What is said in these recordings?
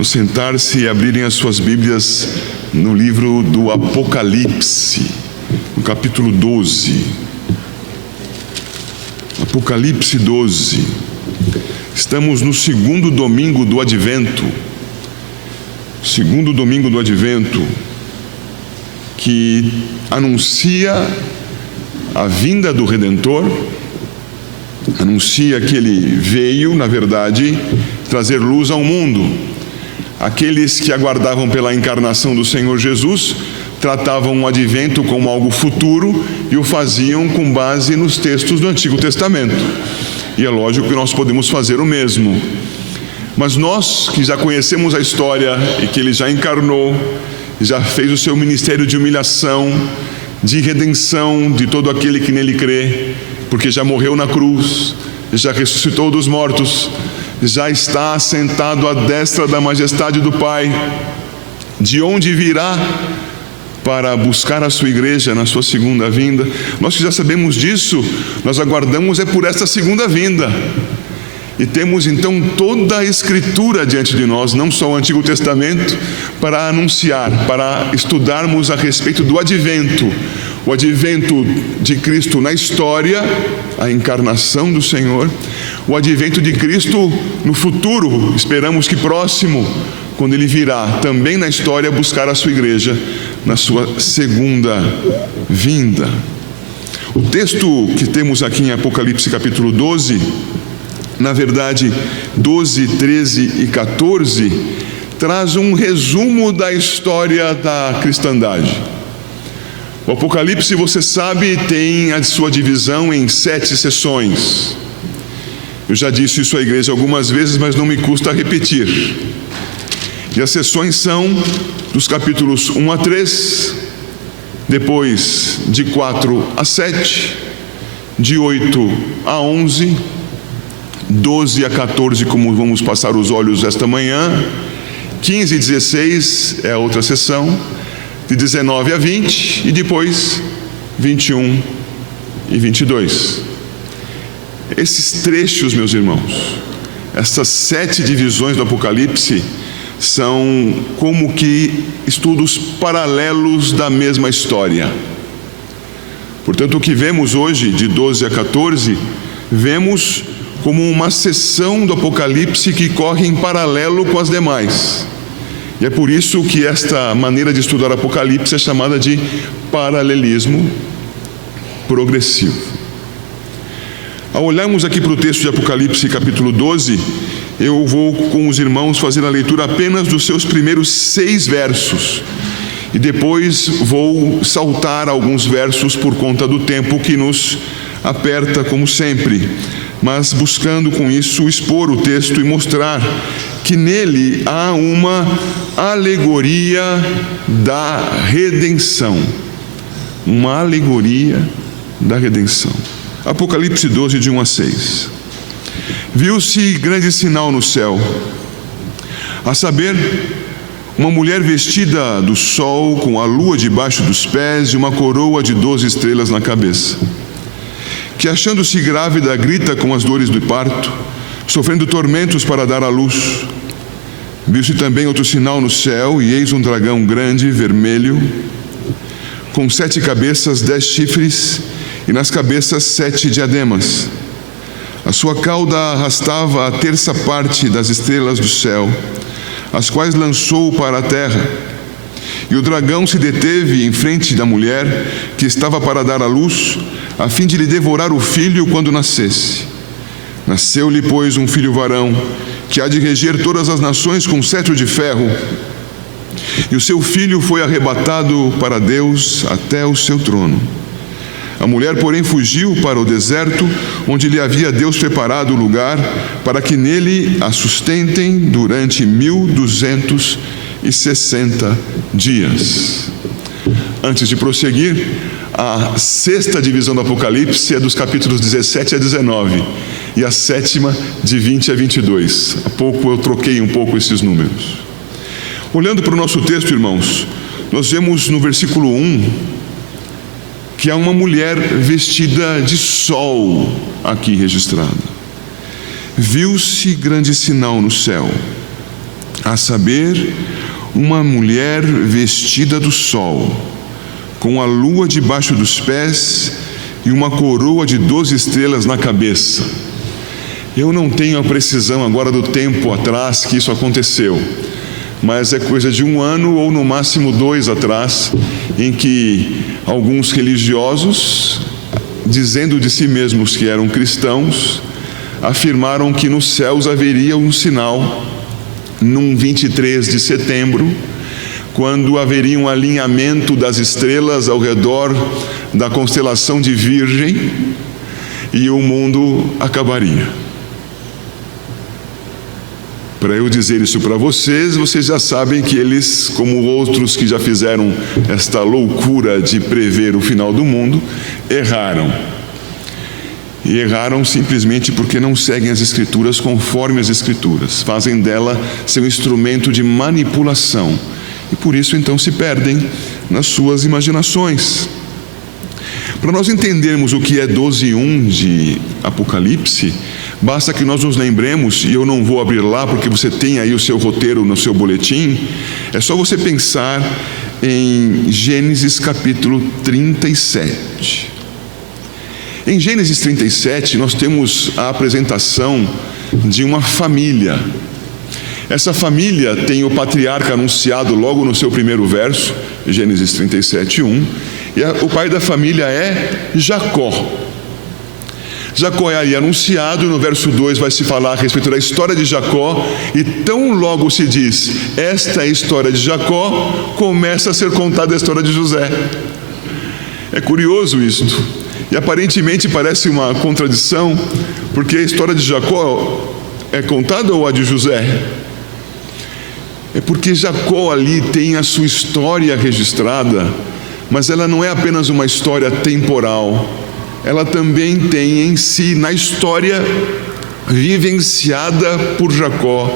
Vamos sentar-se e abrirem as suas Bíblias no livro do Apocalipse, no capítulo 12. Apocalipse 12. Estamos no segundo domingo do Advento. Segundo domingo do Advento, que anuncia a vinda do Redentor, anuncia que ele veio, na verdade, trazer luz ao mundo. Aqueles que aguardavam pela encarnação do Senhor Jesus tratavam o advento como algo futuro e o faziam com base nos textos do Antigo Testamento. E é lógico que nós podemos fazer o mesmo. Mas nós que já conhecemos a história e que ele já encarnou, já fez o seu ministério de humilhação, de redenção de todo aquele que nele crê, porque já morreu na cruz, já ressuscitou dos mortos, já está assentado à destra da majestade do Pai, de onde virá para buscar a sua igreja na sua segunda vinda. Nós que já sabemos disso, nós aguardamos por esta segunda vinda. E temos então toda a Escritura diante de nós, não só o Antigo Testamento, para anunciar, para estudarmos a respeito do advento. O advento de Cristo na história, a encarnação do Senhor. O advento de Cristo no futuro, esperamos que próximo, quando ele virá também na história buscar a sua igreja na sua segunda vinda. O texto que temos aqui em Apocalipse capítulo 12, na verdade 12, 13 e 14, traz um resumo da história da cristandade. O Apocalipse, você sabe, tem a sua divisão em 7 sessões. Eu já disse isso à igreja algumas vezes, mas não me custa repetir. E as sessões são dos capítulos 1 a 3, depois de 4 a 7, de 8 a 11, 12 a 14, como vamos passar os olhos esta manhã, 15 e 16 é a outra sessão, de 19 a 20 e depois 21 e 22. Esses trechos, meus irmãos, essas 7 divisões do Apocalipse são como que estudos paralelos da mesma história. Portanto, o que vemos hoje, de 12 a 14, vemos como uma seção do Apocalipse que corre em paralelo com as demais. E é por isso que esta maneira de estudar Apocalipse é chamada de paralelismo progressivo. Ao olharmos aqui para o texto de Apocalipse capítulo 12, eu vou com os irmãos fazer a leitura apenas dos seus primeiros 6 versos. E depois vou saltar alguns versos por conta do tempo que nos aperta, como sempre. Mas buscando com isso expor o texto e mostrar que nele há uma alegoria da redenção. Uma alegoria da redenção. Apocalipse 12, de 1 a 6. Viu-se grande sinal no céu, a saber, uma mulher vestida do sol, com a lua debaixo dos pés e uma coroa de 12 estrelas na cabeça, que achando-se grávida grita com as dores do parto, sofrendo tormentos para dar à luz. Viu-se também outro sinal no céu, e eis um dragão grande, vermelho, com 7 cabeças, 10 chifres, e nas cabeças 7 diademas. A sua cauda arrastava a terça parte das estrelas do céu, as quais lançou para a terra. E o dragão se deteve em frente da mulher, que estava para dar à luz, a fim de lhe devorar o filho quando nascesse. Nasceu-lhe, pois, um filho varão, que há de reger todas as nações com cetro de ferro. E o seu filho foi arrebatado para Deus até o seu trono. A mulher, porém, fugiu para o deserto, onde lhe havia Deus preparado o lugar, para que nele a sustentem durante 1260 dias. Antes de prosseguir, a 6ª divisão do Apocalipse é dos capítulos 17 a 19, e a 7ª de 20 a 22. Há pouco eu troquei um pouco esses números. Olhando para o nosso texto, irmãos, nós vemos no versículo 1, que há uma mulher vestida de sol aqui registrada. Viu-se grande sinal no céu, a saber, uma mulher vestida do sol, com a lua debaixo dos pés e uma coroa de 12 estrelas na cabeça. Eu não tenho a precisão agora do tempo atrás que isso aconteceu, mas é coisa de 1 ano ou no máximo 2 atrás, em que alguns religiosos, dizendo de si mesmos que eram cristãos, afirmaram que nos céus haveria um sinal, num 23 de setembro, quando haveria um alinhamento das estrelas ao redor da constelação de Virgem, e o mundo acabaria. Para eu dizer isso para vocês, vocês já sabem que eles, como outros que já fizeram esta loucura de prever o final do mundo, erraram. E erraram simplesmente porque não seguem as Escrituras conforme as Escrituras. Fazem dela seu instrumento de manipulação. E por isso então se perdem nas suas imaginações. Para nós entendermos o que é 12:1 de Apocalipse, basta que nós nos lembremos, e eu não vou abrir lá porque você tem aí o seu roteiro no seu boletim, é só você pensar em Gênesis capítulo 37. Em Gênesis 37, nós temos a apresentação de uma família. Essa família tem o patriarca anunciado logo no seu primeiro verso, Gênesis 37:1, e o pai da família é Jacó. Jacó é aí anunciado, no verso 2 vai se falar a respeito da história de Jacó, e tão logo se diz, esta é a história de Jacó, começa a ser contada a história de José. É curioso isto, e aparentemente parece uma contradição, porque a história de Jacó é contada ou a de José? É porque Jacó ali tem a sua história registrada, mas ela não é apenas uma história temporal, ela também tem em si, na história vivenciada por Jacó,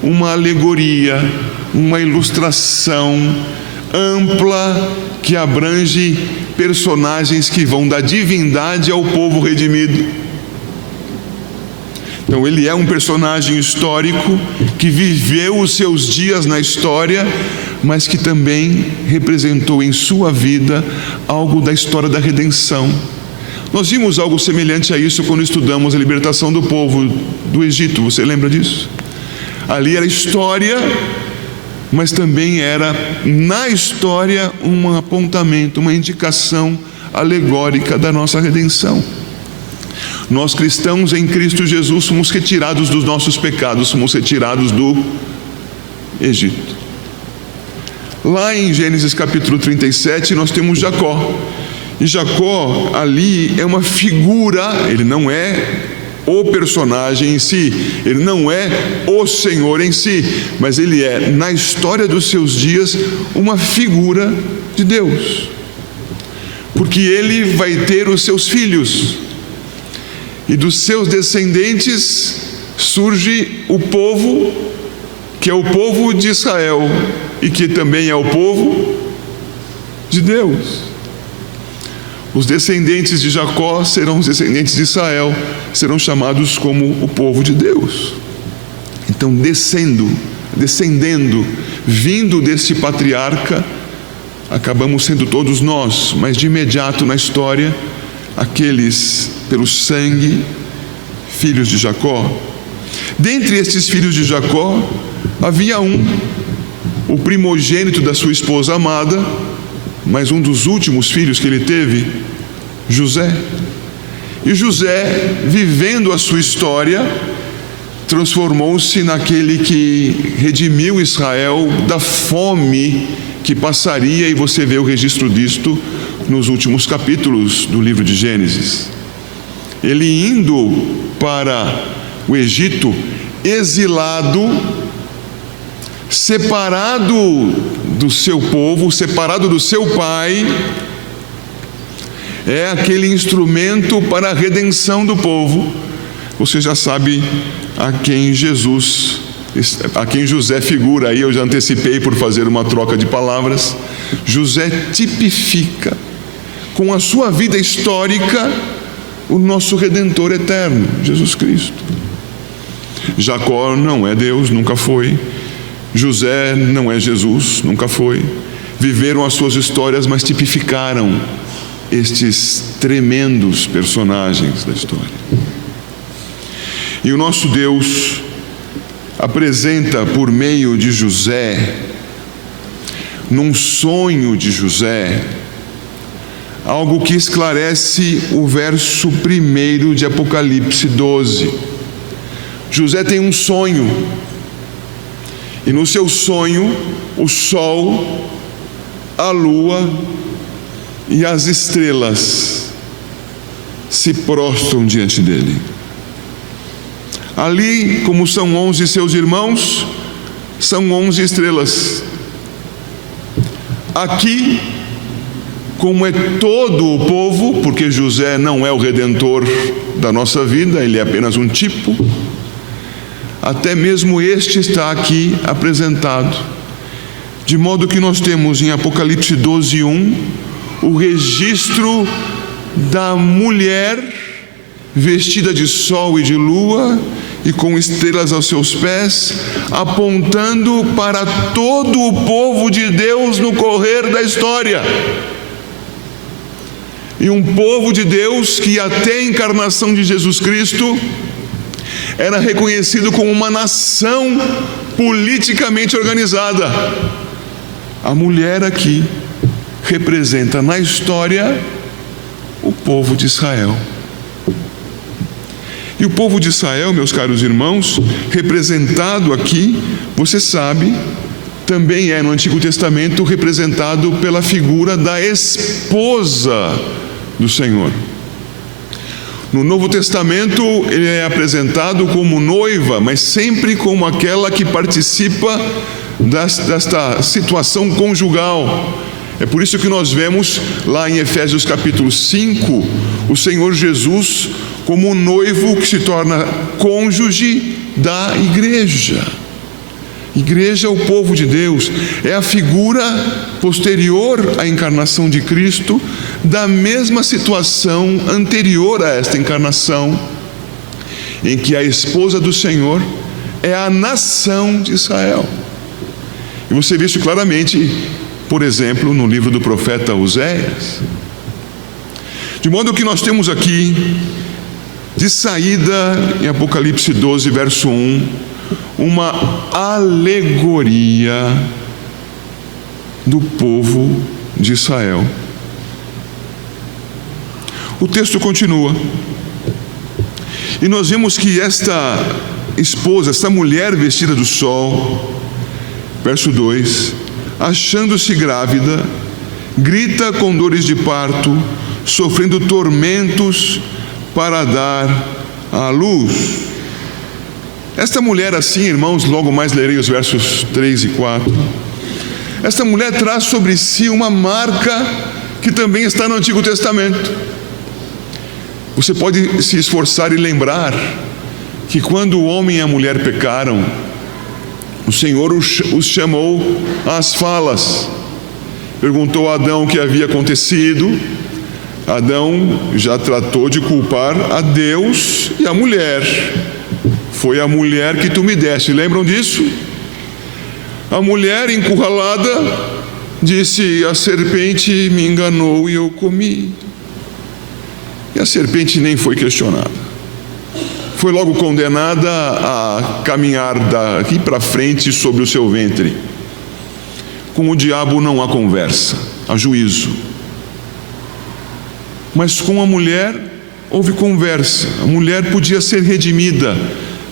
uma alegoria, uma ilustração ampla que abrange personagens que vão da divindade ao povo redimido. Então ele é um personagem histórico que viveu os seus dias na história, mas que também representou em sua vida algo da história da redenção. Nós vimos algo semelhante a isso quando estudamos a libertação do povo do Egito, você lembra disso? Ali era história, mas também era na história um apontamento, uma indicação alegórica da nossa redenção. Nós cristãos em Cristo Jesus somos retirados dos nossos pecados, somos retirados do Egito. Lá em Gênesis capítulo 37 nós temos Jacó. E Jacó ali é uma figura, ele não é o personagem em si, ele não é o Senhor em si, mas ele é, na história dos seus dias, uma figura de Deus. Porque ele vai ter os seus filhos, e dos seus descendentes surge o povo, que é o povo de Israel, e que também é o povo de Deus. Os descendentes de Jacó serão os descendentes de Israel, serão chamados como o povo de Deus. Então, descendendo, vindo desse patriarca, acabamos sendo todos nós, mas de imediato na história, aqueles pelo sangue, filhos de Jacó. Dentre estes filhos de Jacó, havia o primogênito da sua esposa amada, mas um dos últimos filhos que ele teve, José. E José, vivendo a sua história, transformou-se naquele que redimiu Israel da fome que passaria, e você vê o registro disto nos últimos capítulos do livro de Gênesis. Ele indo para o Egito, exilado, separado do seu povo, separado do seu pai, é aquele instrumento para a redenção do povo. Você já sabe a quem José figura aí, eu já antecipei por fazer uma troca de palavras. José tipifica, com a sua vida histórica, o nosso Redentor eterno, Jesus Cristo. Jacó não é Deus, nunca foi. José não é Jesus, nunca foi. Viveram as suas histórias, mas tipificaram estes tremendos personagens da história. E o nosso Deus apresenta por meio de José, num sonho de José, algo que esclarece o verso 1 de Apocalipse 12. José tem um sonho, e no seu sonho, o sol, a lua e as estrelas se prostram diante dele. Ali, como são 11 seus irmãos, são 11 estrelas. Aqui, como é todo o povo, porque José não é o redentor da nossa vida, ele é apenas um tipo, até mesmo este está aqui apresentado. De modo que nós temos em Apocalipse 12:1 o registro da mulher vestida de sol e de lua e com estrelas aos seus pés, apontando para todo o povo de Deus no correr da história. E um povo de Deus que até a encarnação de Jesus Cristo era reconhecido como uma nação politicamente organizada. A mulher aqui representa na história o povo de Israel. E o povo de Israel, meus caros irmãos, representado aqui, você sabe, também é no Antigo Testamento representado pela figura da esposa do Senhor. No Novo Testamento ele é apresentado como noiva, mas sempre como aquela que participa desta situação conjugal. É por isso que nós vemos lá em Efésios capítulo 5, o Senhor Jesus como o noivo que se torna cônjuge da igreja. Igreja é o povo de Deus, é a figura posterior à encarnação de Cristo, da mesma situação anterior a esta encarnação, em que a esposa do Senhor é a nação de Israel. E você vê isso claramente, por exemplo, no livro do profeta Oséias. De modo que nós temos aqui, de saída, em Apocalipse 12, verso 1, uma alegoria do povo de Israel. O texto continua, e nós vemos que esta esposa, esta mulher vestida do sol, verso 2, achando-se grávida, grita com dores de parto, sofrendo tormentos para dar à luz. Esta mulher assim, irmãos, logo mais lerei os versos 3 e 4. Esta mulher traz sobre si uma marca que também está no Antigo Testamento. Você pode se esforçar e lembrar que quando o homem e a mulher pecaram, o Senhor os chamou às falas. Perguntou a Adão o que havia acontecido. Adão já tratou de culpar a Deus e a mulher. Foi a mulher que tu me deste, lembram disso? A mulher encurralada disse: a serpente me enganou e eu comi. E a serpente nem foi questionada. Foi logo condenada a caminhar daqui para frente sobre o seu ventre. Com o diabo não há conversa, há juízo. Mas com a mulher houve conversa. A mulher podia ser redimida,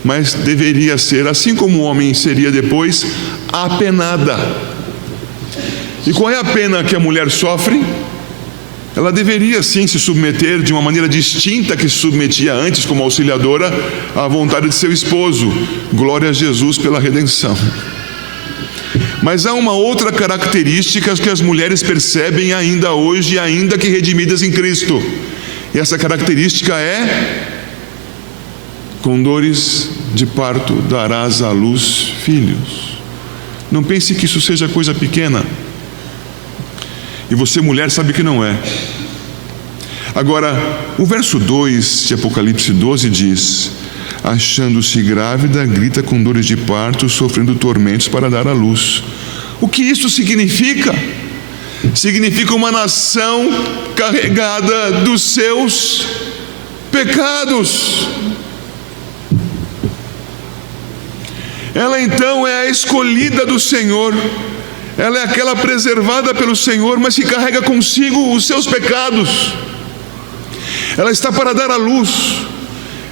mas deveria ser, assim como o homem seria depois, apenada. E qual é a pena que a mulher sofre? Ela deveria sim se submeter de uma maneira distinta que se submetia antes, como auxiliadora, à vontade de seu esposo. Glória a Jesus pela redenção. Mas há uma outra característica que as mulheres percebem ainda hoje, ainda que redimidas em Cristo. E essa característica é: com dores de parto darás à luz filhos. Não pense que isso seja coisa pequena. E você, mulher, sabe que não é. Agora, o verso 2 de Apocalipse 12 diz: achando-se grávida, grita com dores de parto, sofrendo tormentos para dar à luz. O que isso significa? Significa uma nação carregada dos seus pecados. Ela então é a escolhida do Senhor, ela é aquela preservada pelo Senhor, mas que carrega consigo os seus pecados. Ela está para dar à luz.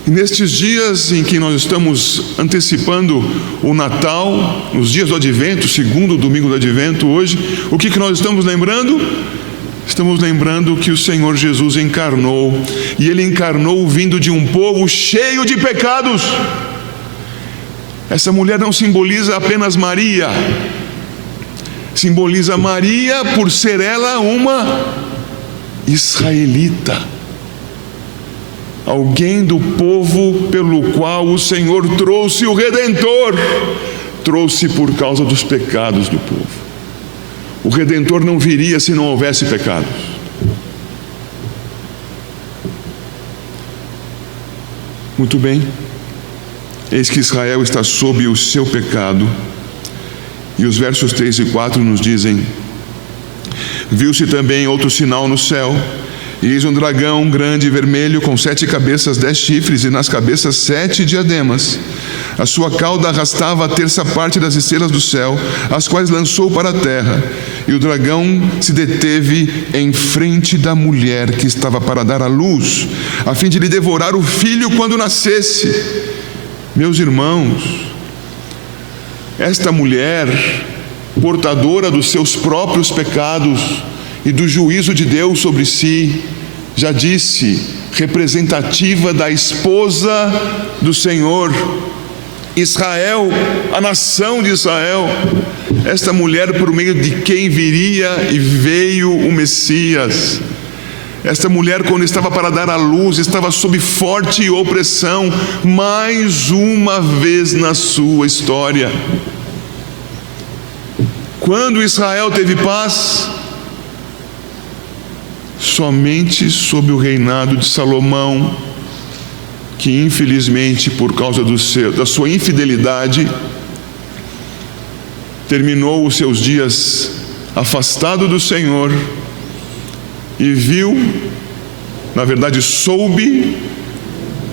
E nestes dias em que nós estamos antecipando o Natal, nos dias do Advento, segundo domingo do Advento hoje, o que nós estamos lembrando? Estamos lembrando que o Senhor Jesus encarnou, e Ele encarnou vindo de um povo cheio de pecados. Essa mulher não simboliza apenas Maria, simboliza Maria por ser ela uma israelita, alguém do povo pelo qual o Senhor trouxe o Redentor, trouxe por causa dos pecados do povo. O Redentor não viria se não houvesse pecados. Muito bem, eis que Israel está sob o seu pecado, e os versos 3 e 4 nos dizem: viu-se também outro sinal no céu, e eis um dragão grande e vermelho, com 7 cabeças, 10 chifres, e nas cabeças 7 diademas. A sua cauda arrastava a terça parte das estrelas do céu, as quais lançou para a terra. E o dragão se deteve em frente da mulher que estava para dar à luz, a fim de lhe devorar o filho quando nascesse. Meus irmãos, esta mulher, portadora dos seus próprios pecados e do juízo de Deus sobre si, já disse, representativa da esposa do Senhor, Israel, a nação de Israel, esta mulher por meio de quem viria e veio o Messias. Esta mulher, quando estava para dar à luz, estava sob forte opressão, mais uma vez na sua história. Quando Israel teve paz? Somente sob o reinado de Salomão, que infelizmente, por causa da sua infidelidade, terminou os seus dias afastado do Senhor e viu, na verdade soube,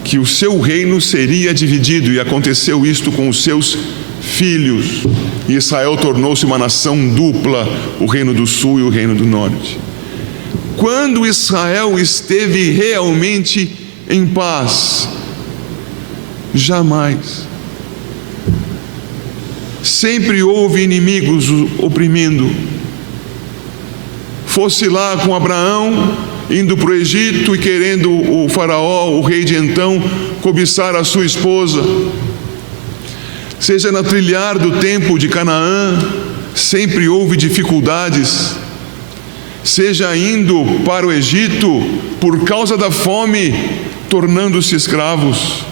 que o seu reino seria dividido, e aconteceu isto com os seus filhos, e Israel tornou-se uma nação dupla, o reino do sul e o reino do norte. Quando Israel esteve realmente em paz? Jamais. Sempre houve inimigos oprimindo. Fosse lá com Abraão, indo para o Egito e querendo o faraó, o rei de então, cobiçar a sua esposa. Seja na trilhar do tempo de Canaã, sempre houve dificuldades. Seja indo para o Egito por causa da fome, tornando-se escravos.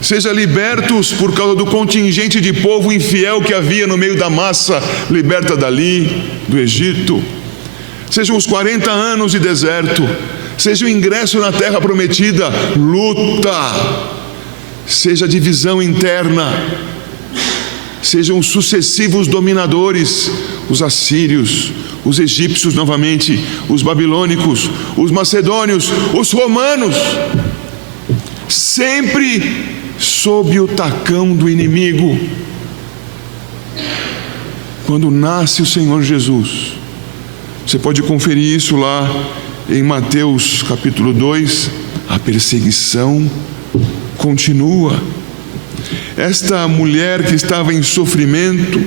Seja libertos por causa do contingente de povo infiel que havia no meio da massa, liberta dali, do Egito. Sejam os 40 anos de deserto, seja o ingresso na terra prometida, luta. Seja a divisão interna, sejam os sucessivos dominadores, os assírios, os egípcios novamente, os babilônicos, os macedônios, os romanos, sempre sob o tacão do inimigo. Quando nasce o Senhor Jesus, você pode conferir isso lá em Mateus capítulo 2, a perseguição continua. Esta mulher que estava em sofrimento,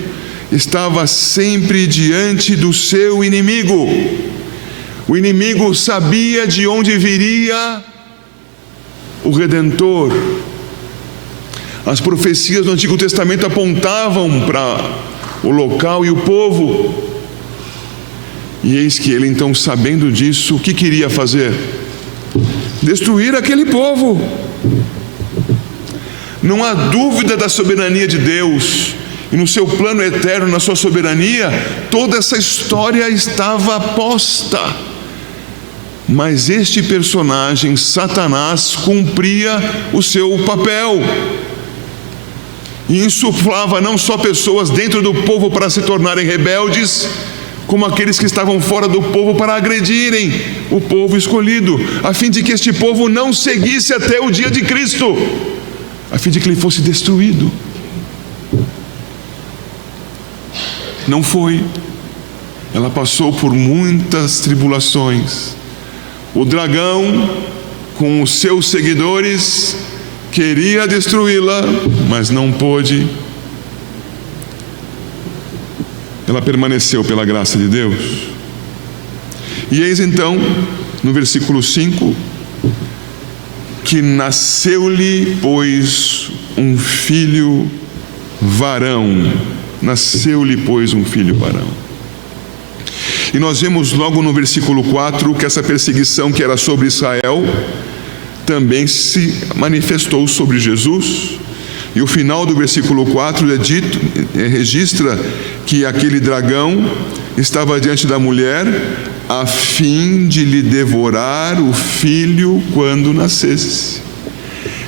estava sempre diante do seu inimigo. O inimigo sabia de onde viria o Redentor. As profecias do Antigo Testamento apontavam para o local e o povo. E eis que ele então, sabendo disso, o que queria fazer? Destruir aquele povo. Não há dúvida da soberania de Deus. E no seu plano eterno, na sua soberania, toda essa história estava posta. Mas este personagem, Satanás, cumpria o seu papel e insuflava não só pessoas dentro do povo para se tornarem rebeldes, como aqueles que estavam fora do povo para agredirem o povo escolhido, a fim de que este povo não seguisse até o dia de Cristo, a fim de que ele fosse destruído. Não foi. Ela passou por muitas tribulações. O dragão, com os seus seguidores, queria destruí-la, mas não pôde. Ela permaneceu pela graça de Deus. E eis então, no versículo 5, que nasceu-lhe, pois, um filho varão. Nasceu-lhe, pois, um filho varão. E nós vemos logo no versículo 4 que essa perseguição que era sobre Israel também se manifestou sobre Jesus. E o final do versículo 4 registra que aquele dragão estava diante da mulher a fim de lhe devorar o filho quando nascesse.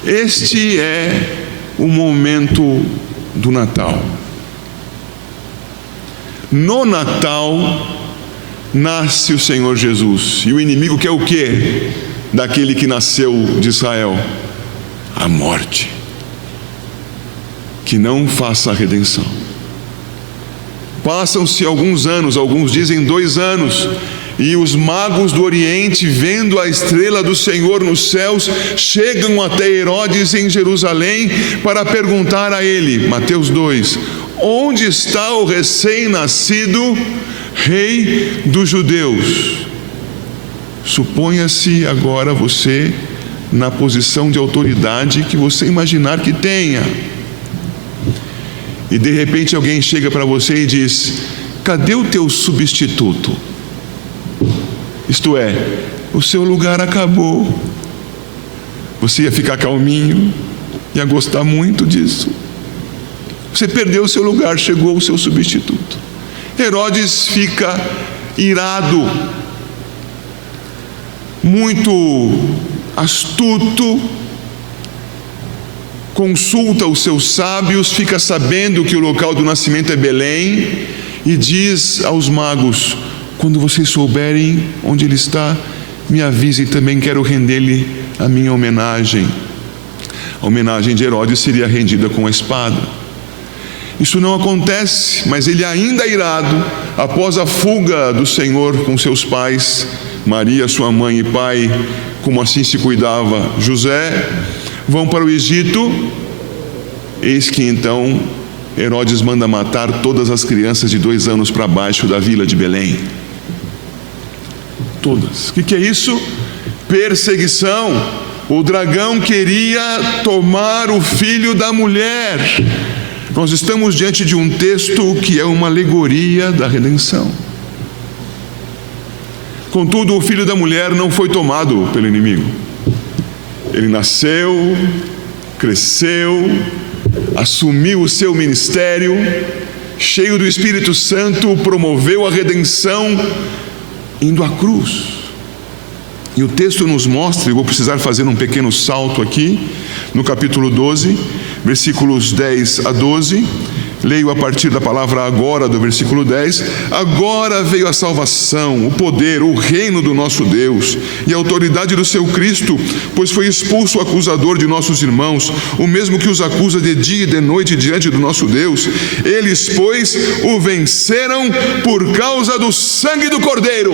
Este é o momento do Natal. No Natal nasce o Senhor Jesus. E o inimigo quer o quê daquele que nasceu de Israel? A morte. Que não faça a redenção. Passam-se alguns anos, alguns dizem 2 anos, e os magos do Oriente, vendo a estrela do Senhor nos céus, chegam até Herodes em Jerusalém para perguntar a ele, Mateus 2, onde está o recém-nascido Rei dos Judeus? Suponha-se agora você na posição de autoridade que você imaginar que tenha. E de repente alguém chega para você e diz: cadê o teu substituto? Isto é, o seu lugar acabou. Você ia ficar calminho, ia gostar muito disso. Você perdeu o seu lugar, chegou o seu substituto. Herodes fica irado, muito astuto, consulta os seus sábios, fica sabendo que o local do nascimento é Belém e diz aos magos: quando vocês souberem onde ele está, me avisem, também quero render-lhe a minha homenagem. A homenagem de Herodes seria rendida com a espada. Isso não acontece, mas ele ainda irado, após a fuga do Senhor com seus pais, Maria, sua mãe e pai, como assim se cuidava José, vão para o Egito. Eis que então Herodes manda matar todas as crianças de 2 anos para baixo da vila de Belém. Todas. O que é isso? Perseguição. O dragão queria tomar o filho da mulher. Nós estamos diante de um texto que é uma alegoria da redenção. Contudo, o filho da mulher não foi tomado pelo inimigo. Ele nasceu, cresceu, assumiu o seu ministério, cheio do Espírito Santo, promoveu a redenção, indo à cruz. E o texto nos mostra, eu vou precisar fazer um pequeno salto aqui, no capítulo 12, versículos 10 a 12, leio a partir da palavra agora, do versículo 10. Agora veio a salvação, o poder, o reino do nosso Deus e a autoridade do seu Cristo, pois foi expulso o acusador de nossos irmãos, o mesmo que os acusa de dia e de noite diante do nosso Deus. Eles, pois, o venceram por causa do sangue do Cordeiro.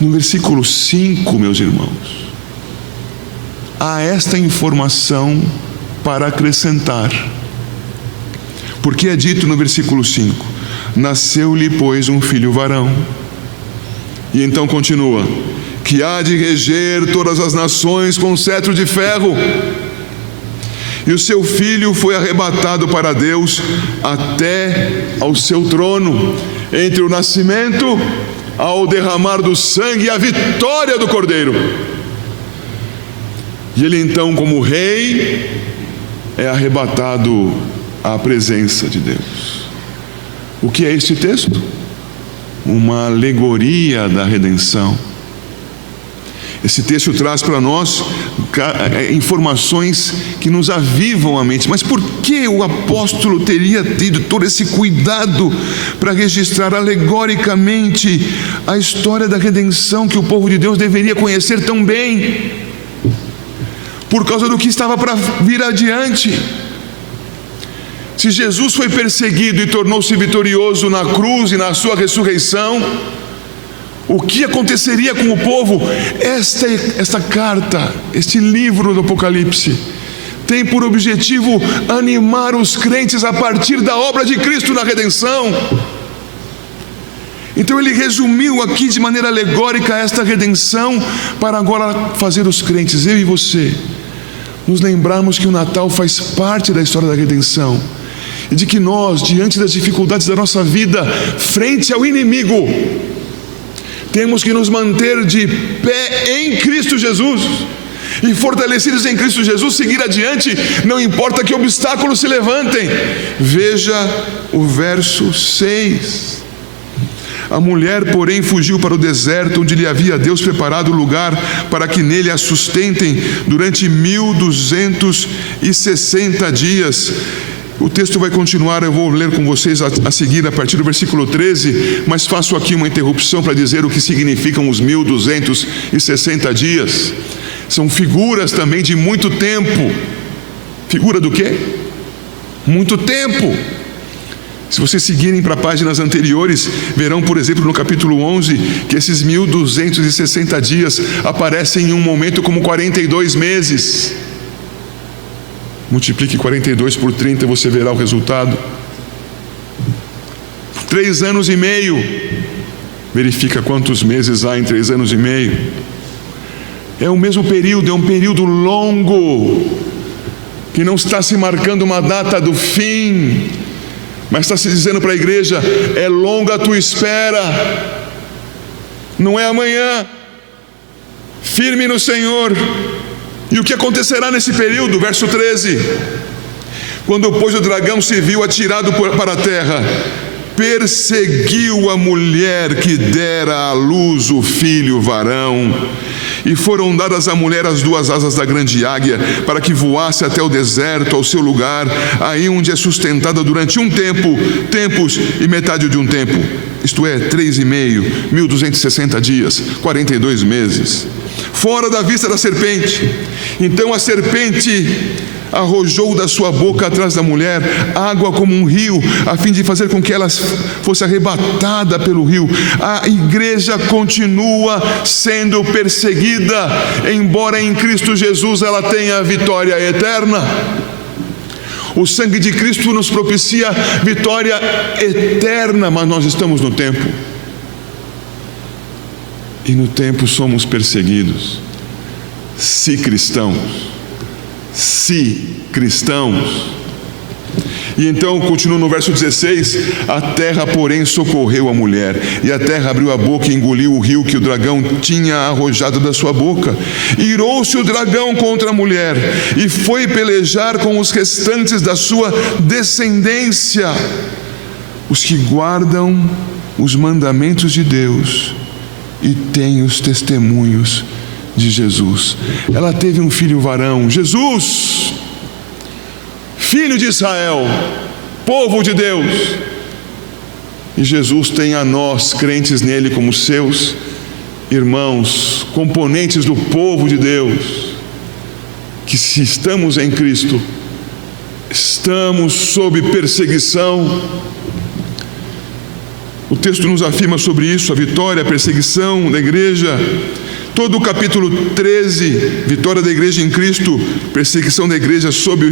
No versículo 5, meus irmãos, há esta informação para acrescentar. Porque é dito no versículo 5: nasceu-lhe, pois, um filho varão. E então continua: que há de reger todas as nações com cetro de ferro. E o seu filho foi arrebatado para Deus até ao seu trono, entre o nascimento ao derramar do sangue e a vitória do Cordeiro. E ele então, como rei, é arrebatado à presença de Deus. O que é este texto? uma alegoria da redenção. Esse texto traz para nós informações que nos avivam a mente. Mas por que o apóstolo teria tido todo esse cuidado para registrar alegoricamente a história da redenção que o povo de Deus deveria conhecer tão bem? Por causa do que estava para vir adiante. Se Jesus foi perseguido e tornou-se vitorioso na cruz e na sua ressurreição, o que aconteceria com o povo? Esta carta, este livro do Apocalipse, tem por objetivo animar os crentes a partir da obra de Cristo na redenção. Então ele resumiu aqui de maneira alegórica esta redenção, para agora fazer os crentes, eu e você, nos lembrarmos que o Natal faz parte da história da redenção, e de que nós, diante das dificuldades da nossa vida, frente ao inimigo, temos que nos manter de pé em Cristo Jesus, e fortalecidos em Cristo Jesus, seguir adiante, não importa que obstáculos se levantem. Veja o verso 6. A mulher, porém, fugiu para o deserto, onde lhe havia Deus preparado lugar para que nele a sustentem durante 1260 dias. O texto vai continuar, eu vou ler com vocês a seguir a partir do versículo 13, mas faço aqui uma interrupção para dizer o que significam os 1260 dias. São figuras também de muito tempo. Figura do quê? Muito tempo. Se vocês seguirem para páginas anteriores, verão, por exemplo, no capítulo 11, que esses 1260 dias aparecem em um momento como 42 meses. Multiplique 42 por 30 e você verá o resultado. 3 anos e meio. Verifica quantos meses há em 3 anos e meio. É o mesmo período, é um período longo, que não está se marcando uma data do fim, mas está se dizendo para a igreja: é longa a tua espera, não é amanhã, firme no Senhor. E o que acontecerá nesse período? Verso 13: quando, pois, o dragão se viu atirado para a terra, perseguiu a mulher que dera à luz o filho varão, e foram dadas à mulher as 2 asas da grande águia, para que voasse até o deserto, ao seu lugar, aí onde é sustentada durante um tempo, tempos e metade de um tempo, isto é, 3,5, 1260 dias, 42 meses, fora da vista da serpente. Então a serpente arrojou da sua boca atrás da mulher água como um rio, a fim de fazer com que ela fosse arrebatada pelo rio. A igreja continua sendo perseguida, embora em Cristo Jesus ela tenha a vitória eterna. O sangue de Cristo nos propicia vitória eterna, mas nós estamos no tempo, e no tempo somos perseguidos. Se cristãos. E então continua no verso 16: a terra, porém, socorreu a mulher, e a terra abriu a boca e engoliu o rio que o dragão tinha arrojado da sua boca. Irou-se o dragão contra a mulher, e foi pelejar com os restantes da sua descendência, os que guardam os mandamentos de Deus e têm os testemunhos de Jesus. Ela teve um filho varão, Jesus, filho de Israel, povo de Deus. E Jesus tem a nós, crentes nele, como seus irmãos, componentes do povo de Deus, que, se estamos em Cristo, estamos sob perseguição. O texto nos afirma sobre isso, a vitória, a perseguição da igreja. Todo o capítulo 13, vitória da igreja em Cristo, perseguição da igreja sob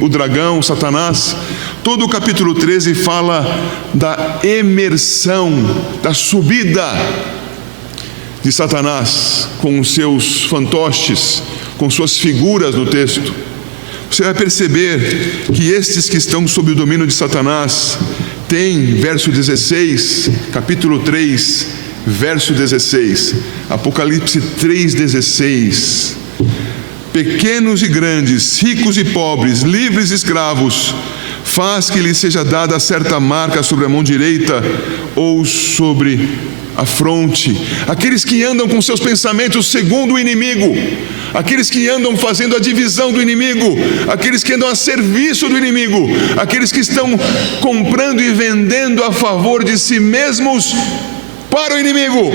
o dragão, Satanás. Todo o capítulo 13 fala da emersão, da subida de Satanás, com os seus fantoches, com suas figuras no texto. Você vai perceber que estes que estão sob o domínio de Satanás têm, verso 16, capítulo 3, verso 16, Apocalipse 3,16: pequenos e grandes, ricos e pobres, livres e escravos, faz que lhe seja dada certa marca sobre a mão direita ou sobre a fronte. Aqueles que andam com seus pensamentos segundo o inimigo, aqueles que andam fazendo a divisão do inimigo, aqueles que andam a serviço do inimigo, aqueles que estão comprando e vendendo a favor de si mesmos para o inimigo,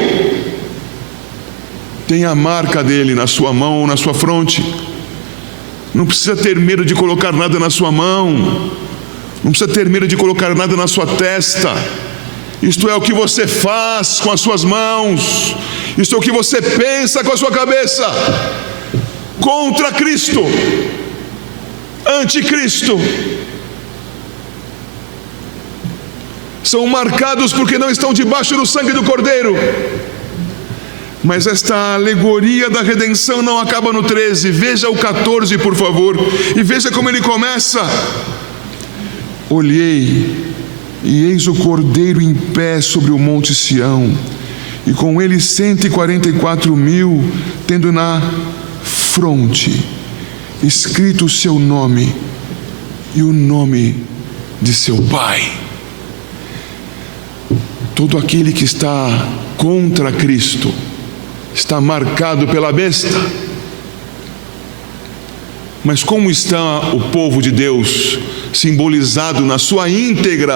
tem a marca dele na sua mão ou na sua fronte. Não precisa ter medo de colocar nada na sua mão, não precisa ter medo de colocar nada na sua testa. Isto é o que você faz com as suas mãos, isto é o que você pensa com a sua cabeça contra Cristo, anticristo. São marcados porque não estão debaixo do sangue do Cordeiro. Mas esta alegoria da redenção não acaba no 13. Veja o 14, por favor, e veja como ele começa. Olhei, e eis o Cordeiro em pé sobre o monte Sião, e com ele 144.000, tendo na fronte escrito o seu nome e o nome de seu Pai. Todo aquele que está contra Cristo está marcado pela besta. Mas como está o povo de Deus simbolizado na sua íntegra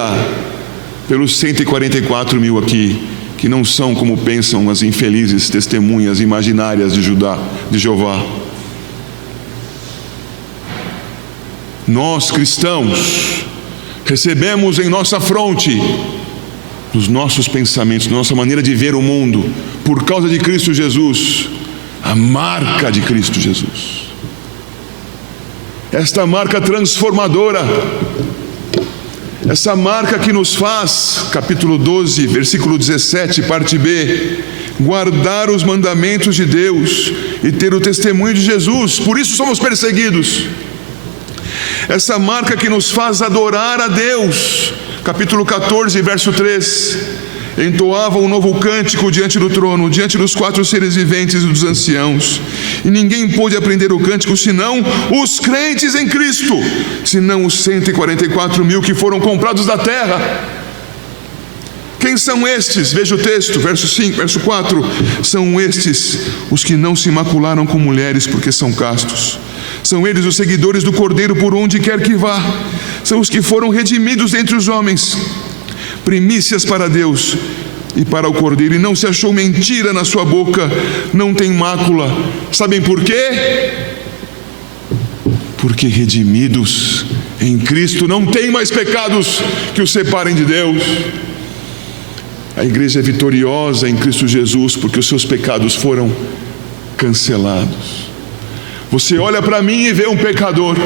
pelos 144.000 aqui, que não são como pensam as infelizes testemunhas imaginárias de Jeová? Nós cristãos recebemos em nossa fronte, nos nossos pensamentos, na nossa maneira de ver o mundo, por causa de Cristo Jesus, a marca de Cristo Jesus. Esta marca transformadora, essa marca que nos faz, capítulo 12, versículo 17, parte B, guardar os mandamentos de Deus e ter o testemunho de Jesus, por isso somos perseguidos. Essa marca que nos faz adorar a Deus, capítulo 14, verso 3, entoavam um novo cântico diante do trono, diante dos 4 seres viventes e dos anciãos, e ninguém pôde aprender o cântico senão os crentes em Cristo, senão os 144.000 que foram comprados da terra. Quem são estes? Veja o texto, verso 5, verso 4. São estes os que não se macularam com mulheres, porque são castos. São eles os seguidores do Cordeiro por onde quer que vá. São os que foram redimidos dentre os homens, primícias para Deus e para o Cordeiro. E não se achou mentira na sua boca, não tem mácula. Sabem por quê? Porque redimidos em Cristo não tem mais pecados que os separem de Deus. A igreja é vitoriosa em Cristo Jesus porque os seus pecados foram cancelados. Você olha para mim e vê um pecador.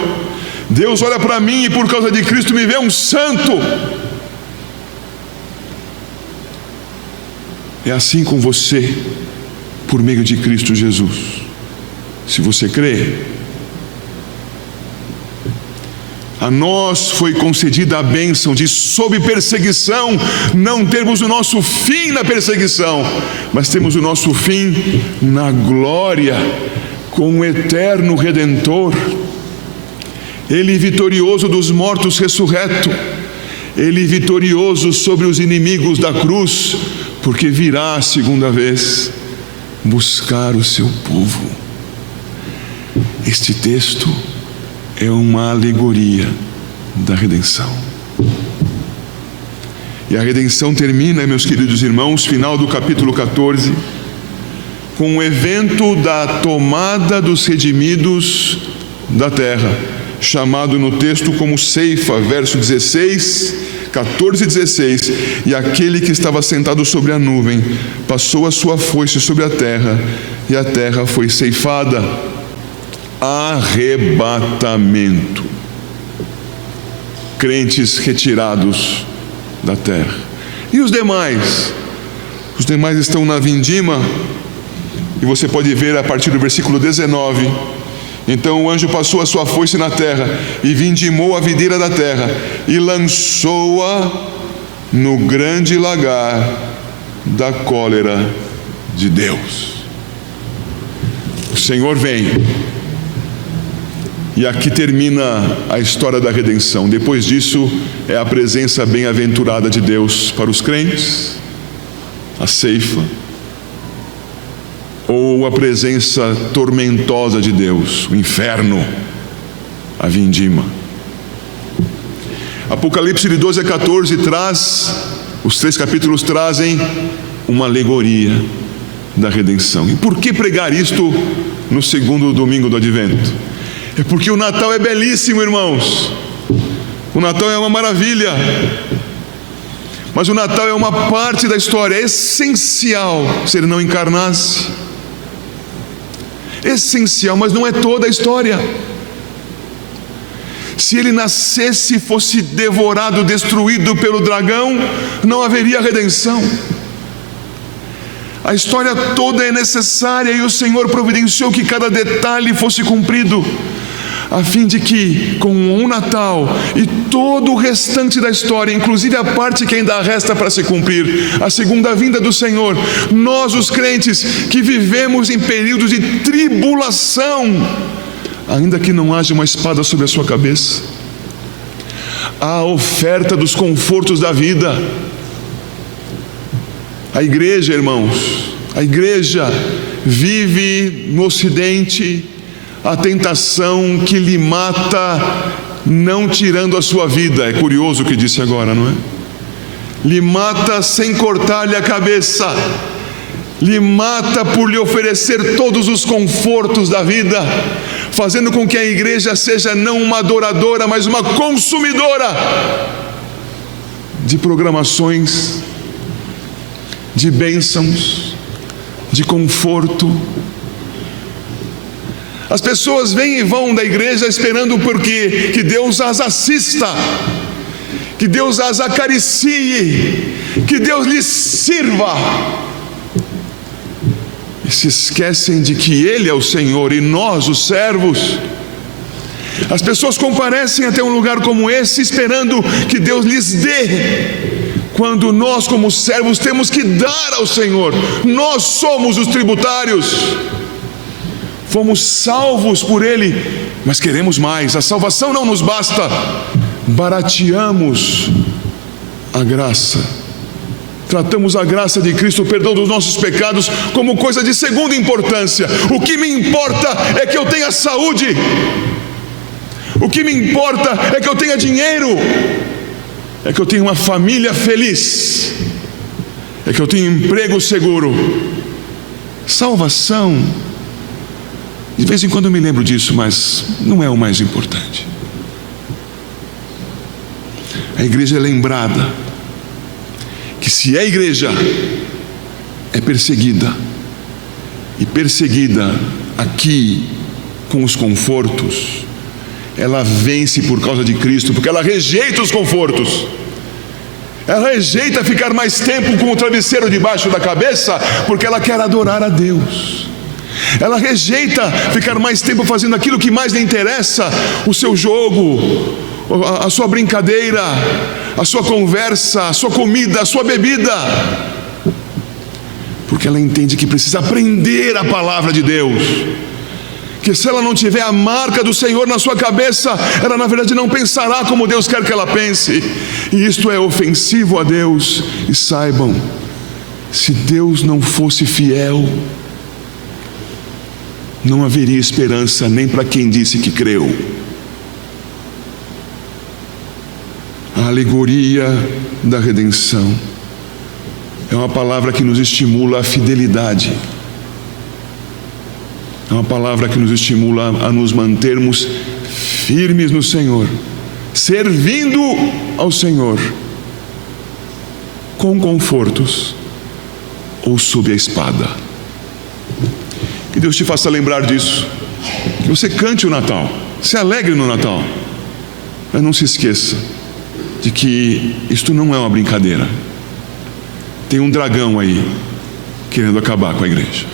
Deus olha para mim e por causa de Cristo me vê um santo. É assim com você, por meio de Cristo Jesus. Se você crê, a nós foi concedida a bênção de, sob perseguição, não termos o nosso fim na perseguição, mas temos o nosso fim na glória, com o eterno Redentor. Ele vitorioso dos mortos ressurreto, Ele vitorioso sobre os inimigos da cruz, porque virá a segunda vez buscar o seu povo. Este texto é uma alegoria da redenção. E a redenção termina, meus queridos irmãos, final do capítulo 14, com o evento da tomada dos redimidos da terra, chamado no texto como ceifa, verso 16, 14 e 16. E aquele que estava sentado sobre a nuvem passou a sua foice sobre a terra, e a terra foi ceifada. Arrebatamento. Crentes retirados da terra. E os demais? Os demais estão na vindima, e você pode ver a partir do versículo 19. Então o anjo passou a sua foice na terra e vindimou a videira da terra e lançou-a no grande lagar da cólera de Deus. O Senhor vem E aqui termina a história da redenção. Depois disso é a presença bem-aventurada de Deus para os crentes, a ceifa, ou a presença tormentosa de Deus, o inferno, a vindima. Apocalipse de 12 a 14 os 3 capítulos trazem uma alegoria da redenção. E por que pregar isto no segundo domingo do Advento? É porque o Natal é belíssimo, irmãos. O Natal é uma maravilha. Mas o Natal é uma parte da história. É essencial se ele não encarnasse. Essencial, mas não é toda a história. Se ele nascesse e fosse devorado, destruído pelo dragão, não haveria redenção. A história toda é necessária e o Senhor providenciou que cada detalhe fosse cumprido, a fim de que, com o Natal e todo o restante da história, inclusive a parte que ainda resta para se cumprir, a segunda vinda do Senhor, nós, os crentes, que vivemos em períodos de tribulação, ainda que não haja uma espada sobre a sua cabeça, a oferta dos confortos da vida. A igreja, irmãos, a igreja vive no Ocidente a tentação que lhe mata, não tirando a sua vida. É curioso o que disse agora, não é? Lhe mata sem cortar-lhe a cabeça, lhe mata por lhe oferecer todos os confortos da vida, fazendo com que a igreja seja não uma adoradora, mas uma consumidora de programações, de bênçãos, de conforto. As pessoas vêm e vão da igreja esperando que Deus as assista, que Deus as acaricie, que Deus lhes sirva, e se esquecem de que Ele é o Senhor e nós, os servos. As pessoas comparecem até um lugar como esse esperando que Deus lhes dê, quando nós, como servos, temos que dar ao Senhor. Nós somos os tributários. Fomos salvos por Ele, mas queremos mais. A salvação não nos basta. Barateamos a graça. Tratamos a graça de Cristo, o perdão dos nossos pecados, como coisa de segunda importância. O que me importa é que eu tenha saúde. O que me importa é que eu tenha dinheiro. É que eu tenha uma família feliz. É que eu tenha emprego seguro. Salvação, de vez em quando eu me lembro disso, mas não é o mais importante. A igreja é lembrada que se a igreja é perseguida, e perseguida aqui com os confortos, ela vence por causa de Cristo, porque ela rejeita os confortos. Ela rejeita ficar mais tempo com o travesseiro debaixo da cabeça, porque ela quer adorar a Deus. Ela rejeita ficar mais tempo fazendo aquilo que mais lhe interessa, o seu jogo, a sua brincadeira, a sua conversa, a sua comida, a sua bebida, porque ela entende que precisa aprender a palavra de Deus, que se ela não tiver a marca do Senhor na sua cabeça, ela na verdade não pensará como Deus quer que ela pense, e isto é ofensivo a Deus. E saibam, se Deus não fosse fiel, não haveria esperança nem para quem disse que creu. A alegoria da redenção é uma palavra que nos estimula à fidelidade. É uma palavra que nos estimula a nos mantermos firmes no Senhor, servindo ao Senhor, com confortos ou sob a espada. Que Deus te faça lembrar disso, que você cante o Natal, se alegre no Natal, mas não se esqueça de que isto não é uma brincadeira. Tem um dragão aí querendo acabar com a igreja.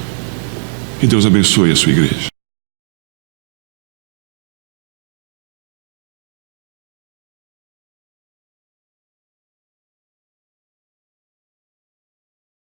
Que Deus abençoe a sua igreja.